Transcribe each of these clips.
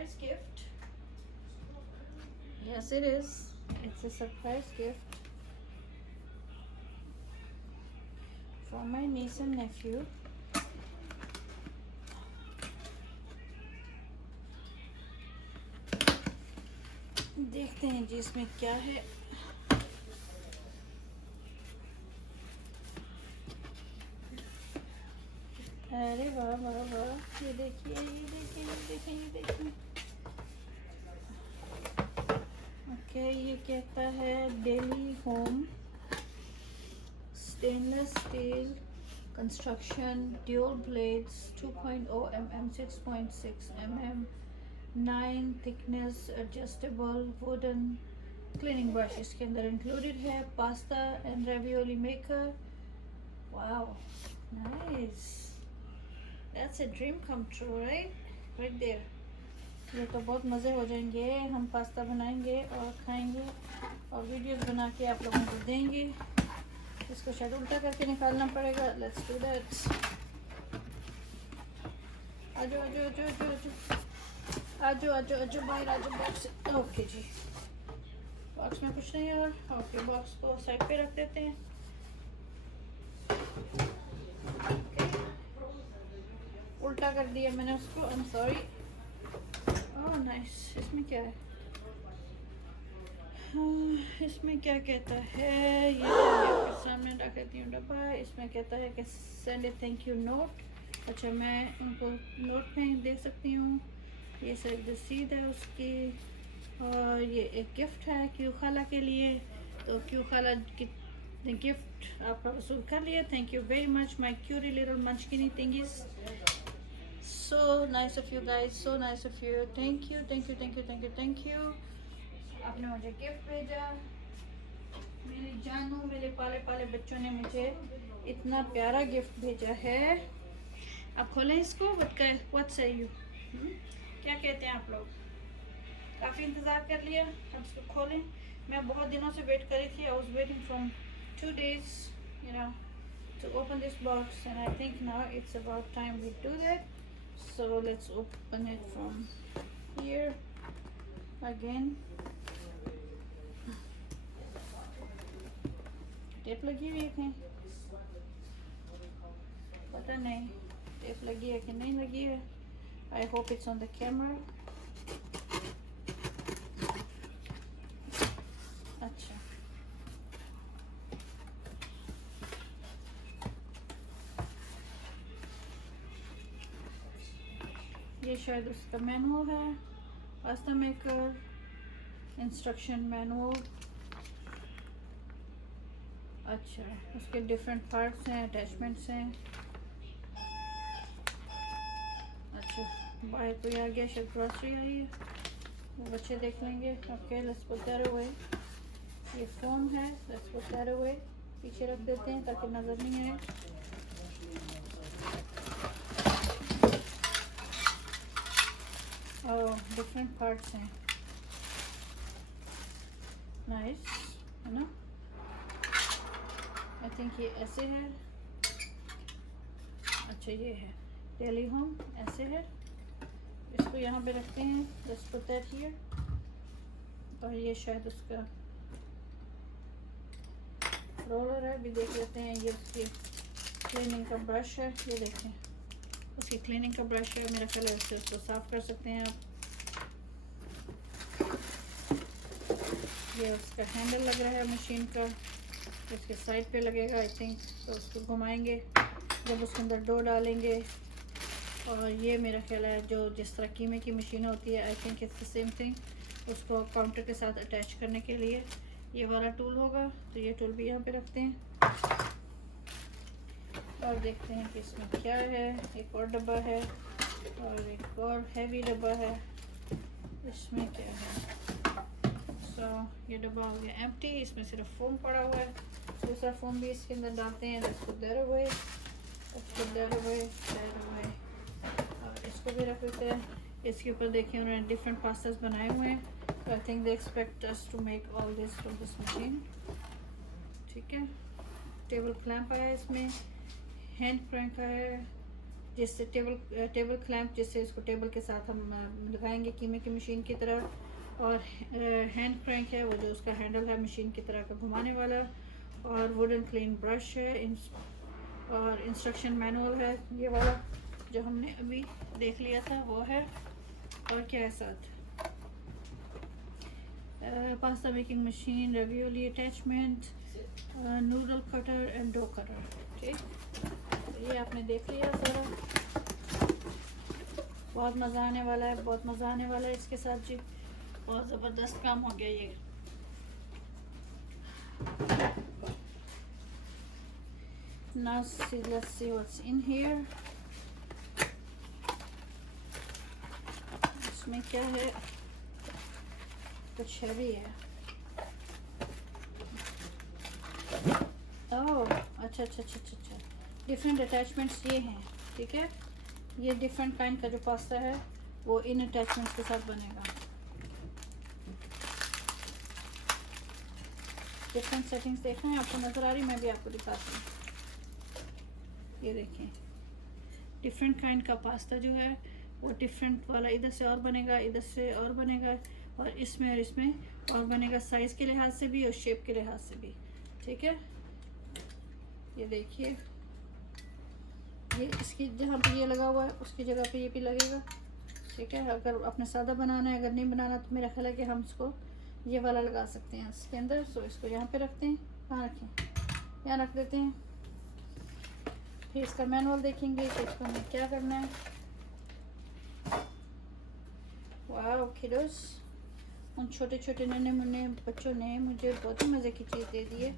surprise gift. Yes, it is. It's a surprise gift for my niece and nephew. देखते हैं जी इसमें क्या है। अरे वाह वाह वाह, ये देखिए ये देखिए ये देखिए ये देखिए। ओके, ये कहता है daily home stainless steel construction dual blades 2.0 mm 6.6 mm 9 thickness adjustable wooden cleaning brush इसके अंदर इंक्लूडेड है। Pasta and ravioli maker. Wow nice, that's a dream come true right there. ये तो बहुत मज़े हो जाएंगे। हम पास्ता बनाएंगे और खाएंगे और वीडियोस बना के आप लोगों को देंगे। इसको शायद उल्टा करके निकालना पड़ेगा। Let's do that. आजो आजो आजो आजो आजो आजो आजो आजो बाहर आजो बॉक्स। ओके जी, बॉक्स में कुछ नहीं है और ओके, बॉक्स को साइड पे रख देते हैं। उल्टा कर दिया मैंने उसको, I am sorry. Oh nice, इसमें क्या है? हाँ, इसमें क्या कहता है? ये आपके सामने रख देती हूँ डब्बा। इसमें कहता है कि send A thank you note. अच्छा, मैं उनको नोट में दे सकती हूँ। ये सिर्फ रसीद है उसकी और ये एक गिफ्ट है क्यू खाला के लिए। तो क्यू खाला की गिफ्ट आपका वसूल कर लिया। Thank you very much my cutie little munchkiny thingies. So nice of you guys, so nice of you. Thank you thank you thank you thank you thank you. आपने मुझे गिफ्ट भेजा। मेरी जानू, मेरे पाले पाले बच्चों ने मुझे इतना प्यारा गिफ्ट भेजा है। आप खोलें इसको। व्हाट से यू, क्या कहते हैं आप लोग? काफ़ी इंतज़ार कर लिया, अब इसको खोलें। मैं बहुत दिनों से वेट कर रही थी। I was waiting from 2 days you know to open this box and I think now it's about time we do that. So let's open it from here again. Tape लगी हुई है कहीं? पता नहीं टेप लगी है कि नहीं लगी है। I hope it's on the camera. अच्छा, ये शायद उसका मैनुअल है, पास्ता मेकर इंस्ट्रक्शन मैनुअल। अच्छा, उसके डिफरेंट पार्ट्स हैं, अटैचमेंट्स हैं। अच्छा, बाहर कोई आ गया, शायद ग्रॉसरी आई है, वो बच्चे देख लेंगे। Okay, let's put that away. ये फोम है, लेट्स पुट दैट अवे। पीछे रख देते हैं ताकि नज़र नहीं आए। ओह, डिफरेंट पार्ट्स हैं, नाइस है ना। आई थिंक ये ऐसे है। अच्छा, ये है डेलीहोम, ऐसे है। इसको यहाँ पे रखते हैं, लेट्स पुट दैट हियर। और ये शायद उसका रोलर है, भी देख लेते हैं। ये उसकी क्लीनिंग का ब्रश है, ये देखें उसकी क्लीनिंग का ब्रश है। मेरा ख्याल है उससे उसको साफ़ कर सकते हैं आप। ये उसका हैंडल लग रहा है मशीन का, इसके साइड पे लगेगा आई थिंक। तो उसको घुमाएंगे जब उसके अंदर डो डालेंगे। और ये मेरा ख्याल है जो जिस तरह कीमे की मशीन होती है, I think it's the same thing. उसको काउंटर के साथ अटैच करने के लिए ये वाला टूल होगा। तो ये टूल भी यहाँ पे रखते हैं और देखते हैं कि इसमें क्या है। एक और डब्बा है और एक और हैवी डब्बा है। इसमें क्या है? ये डब्बा हो गया एम्प्टी। इसमें सिर्फ फोम पड़ा हुआ है। दूसरा फोम भी इसके अंदर डालते हैं। इसको और इसको भी रख देते हैं। इसके ऊपर देखिए उन्होंने डिफरेंट पास्तास बनाए हुए हैं। तो I think they expect us to make all this from this machine. ठीक है, टेबल क्लैंप आया इसमें, हैंड क्रैंक है, जिससे टेबल क्लैंप, जिससे इसको टेबल के साथ हम लगाएंगे कीमे की मशीन की तरह। और हैंड क्रैंक है वो, जो उसका हैंडल है मशीन की तरह का घुमाने वाला। और वुडन क्लीन ब्रश है, और इंस्ट्रक्शन मैनुअल है ये वाला जो हमने अभी देख लिया था वो है। और क्या है साथ, pasta making machine, रवियोली attachment, noodle cutter and do cutter. ठीक, तो ये आपने देख लिया सारा। बहुत मज़ा आने वाला है, बहुत मज़ा आने वाला है इसके साथ जी। बहुत ज़बरदस्त काम हो गया ये। Now see, let's see what's in here. इसमें क्या है, कुछ हैवी है। ओह अच्छा अच्छा अच्छा अच्छा, डिफरेंट अटैचमेंट्स ये हैं। ठीक है, ये डिफरेंट काइंड का जो पास्ता है वो इन अटैचमेंट्स के साथ बनेगा। डिफरेंट सेटिंग्स देख रहे हैं, आपको नज़र आ रही, मैं भी आपको दिखाती हूँ। ये देखें, डिफरेंट काइंड का पास्ता जो है वो डिफरेंट वाला इधर से और बनेगा, इधर से और बनेगा, और इसमें और बनेगा, साइज़ के लिहाज से भी और शेप के लिहाज से भी। ठीक है, ये देखिए, ये इसकी जहाँ पे ये लगा हुआ है उसकी जगह पे ये भी लगेगा। ठीक है, अगर आपने सादा बनाना है, अगर नहीं बनाना तो मेरा ख्याल है कि हम इसको ये वाला लगा सकते हैं इसके अंदर। सो इसको यहाँ पे रखते हैं, कहाँ रखें, यहाँ रख देते हैं। फिर इसका मैनुअल देखेंगे कि इसको हमें क्या करना है। वाह किडोस, उन छोटे छोटे नन्हे मुन्ने बच्चों ने मुझे बहुत ही मज़े की चीज़ दे दी है।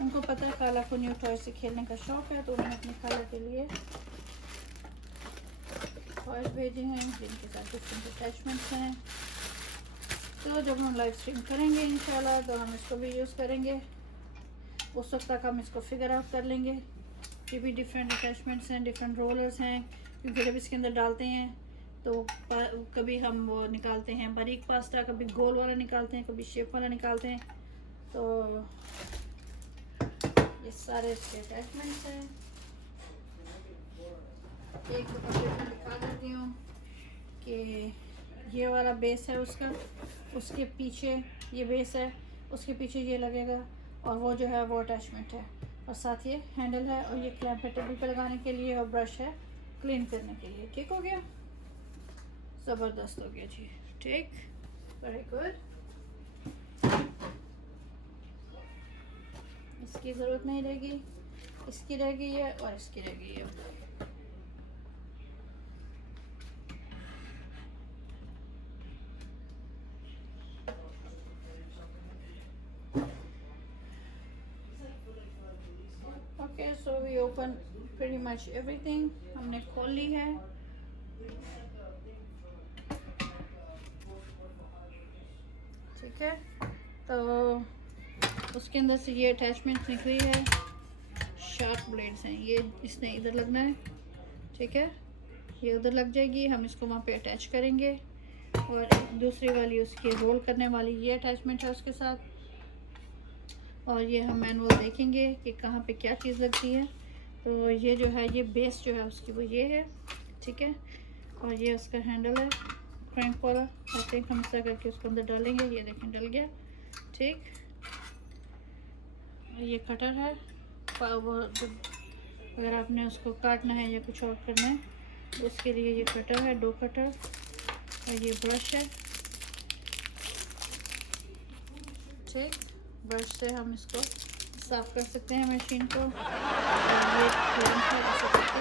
उनको पता है खाला को न्यू टॉय से खेलने का शौक़ है, तो उन्होंने अपनी खाला के लिए टॉयज भेजे हैं जिनके साथ डिफरेंट अटैचमेंट्स हैं। तो जब हम लाइव स्ट्रीम करेंगे इंशाल्लाह तो हम इसको भी यूज़ करेंगे। उस वक्त तक हम इसको फिगर आउट कर लेंगे। ये भी डिफरेंट अटैचमेंट्स हैं, डिफरेंट रोलर्स हैं, क्योंकि जब इसके अंदर डालते हैं तो कभी हम वो निकालते हैं बारीक पास्ता, कभी गोल वाला निकालते हैं, कभी शेप वाला निकालते हैं। तो ये सारे इसके अटैचमेंट्स हैं। एक मैं दिखा देती हूँ कि ये वाला बेस है उसका, उसके पीछे ये बेस है, उसके पीछे ये लगेगा, और वो जो है वो अटैचमेंट है, और साथ ये हैंडल है, और ये क्लैंप है टेबल पे लगाने के लिए, और ब्रश है क्लीन करने के लिए। ठीक हो गया, ज़बरदस्त हो गया जी। ठीक, वेरी गुड। इसकी ज़रूरत नहीं रहेगी, इसकी रह गई है और इसकी रह गई है। Okay, so we open pretty much everything, हमने खोल ली है। ठीक है, तो उसके अंदर से ये अटैचमेंट निकली है, शार्प ब्लेड्स हैं, ये इसने इधर लगना है। ठीक है, ये उधर लग जाएगी, हम इसको वहाँ पे अटैच करेंगे। और दूसरी वाली उसकी रोल करने वाली ये अटैचमेंट है उसके साथ। और ये हम मैनुअल देखेंगे कि कहाँ पे क्या चीज़ लगती है। तो ये जो है, ये बेस जो है उसकी वो ये है। ठीक है, और ये उसका हैंडल है क्रैंक वाला। आई थिंक हम ऐसा करके उसको अंदर डालेंगे, ये देखें डल गया। ठीक, ये कटर है, वो अगर आपने उसको काटना है या कुछ और करना है तो उसके लिए ये कटर है, डो कटर। और ये ब्रश है। ठीक, ब्रश से हम इसको साफ कर सकते हैं मशीन को। और ये क्लैंप है, ऐसे करके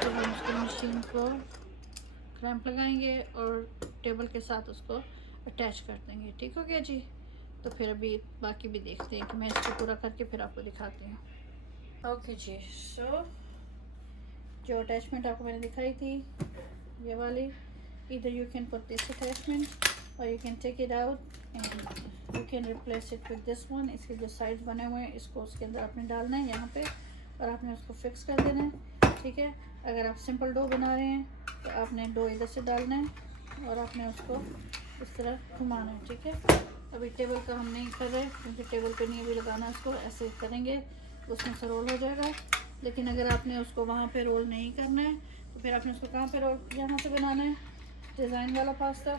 तो हम उसको मशीन को क्लैंप लगाएंगे और टेबल के साथ उसको अटैच कर देंगे। ठीक हो गया जी। तो फिर अभी बाकी भी देखते हैं कि मैं इसको पूरा करके फिर आपको दिखाती हूँ। ओके जी, सो जो अटैचमेंट आपको मैंने दिखाई थी ये वाली, इधर you can put this attachment और you can take it out and you can replace it with this one. इसके जो साइड्स बने हुए हैं इसको उसके अंदर आपने डालना है यहाँ पे, और आपने उसको फिक्स कर देना है। ठीक है, अगर आप सिंपल डो बना रहे हैं तो आपने डो इधर से डालना है और आपने उसको इस तरह घुमाना है। ठीक है, अभी टेबल का हम नहीं कर रहे क्योंकि टेबल पे नहीं अभी लगाना, उसको ऐसे करेंगे उसमें से रोल हो जाएगा लेकिन अगर आपने उसको वहाँ पे रोल नहीं करना है तो फिर आपने उसको कहाँ पे रोल, यहाँ से बनाना है डिज़ाइन वाला पास्ता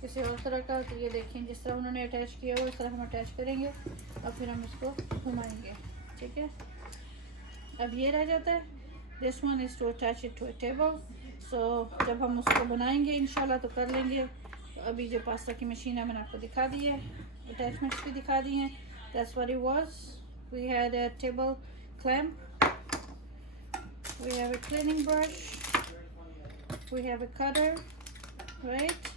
किसी और तरह का। तो ये देखें जिस तरह उन्होंने अटैच किया हुआ उस तरह हम अटैच करेंगे और फिर हम इसको घुमाएंगे, ठीक है। अब ये रह जाता है, this one is to attach it to a table. So जब हम उसको बनाएंगे इंशाल्लाह तो कर लेंगे। तो अभी जो पास्ता की मशीन है मैंने आपको दिखा दी है, अटैचमेंट्स भी दिखा दी हैं। That's what it was. We had a table clamp, we have a cleaning brush, we have a cutter, right?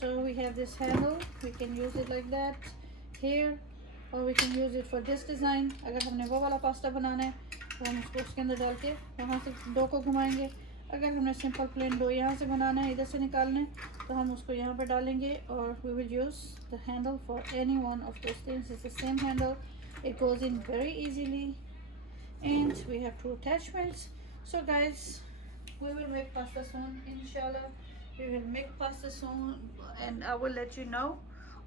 So we have this handle, we can use it like that here or we can use it for this design। अगर हमने वो वाला pasta बनाना है तो हम उसको उसके अंदर डाल के वहाँ से डो को घुमाएंगे। अगर हमने सिंपल प्लेन डो यहाँ से बनाना है, इधर से निकालना है, तो हम उसको यहाँ पर डालेंगे और we will use the handle for any one of those things। It's the same handle, it goes in very easily and we have two attachments। So guys, we will make pasta soon inshallah. We will make pasta soon and I will let you know,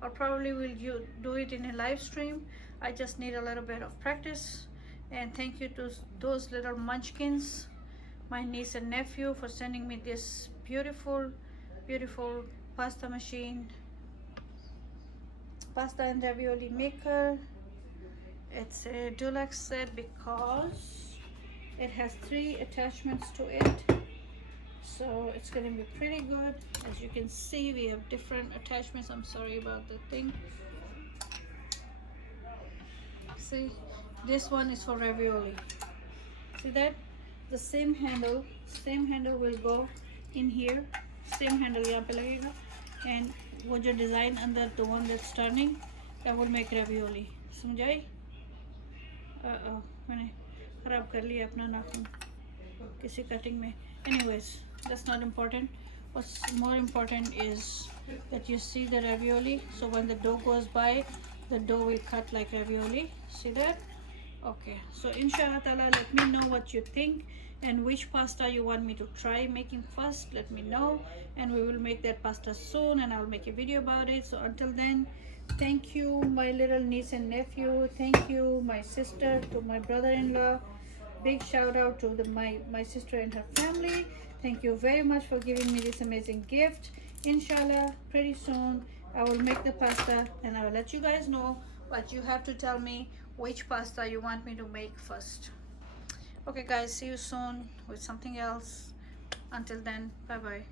or probably we'll do it in a live stream। I just need a little bit of practice। And thank you to those little munchkins, my niece and nephew, for sending me this beautiful pasta machine, pasta and ravioli maker। It's a deluxe set because it has 3 attachments to it, so it's going to be pretty good। As you can see, we have different attachments। I'm sorry about the thing, see this one is for ravioli, see that the same handle will go in here, same handle यहाँ पे लगेगा, and वो जो design अंदर, the one that's turning, that will make ravioli। समझ आई? मैंने खराब कर लिया अपना नाखून किसी कटिंग में। Anyways, that's not important। What's more important is that you see the ravioli, so when the dough goes by, the dough will cut like ravioli, see that? Okay, so inshallah ta'ala, let me know what you think and which pasta you want me to try making first. Let me know and we will make that pasta soon and I'll make a video about it। So until then, thank you my little niece and nephew, thank you my sister, to my brother-in-law, big shout out to my sister and her family। Thank you very much for giving me this amazing gift। Inshallah pretty soon I will make the pasta and I will let you guys know, but you have to tell me which pasta you want me to make first। Okay guys, see you soon with something else। Until then, bye bye।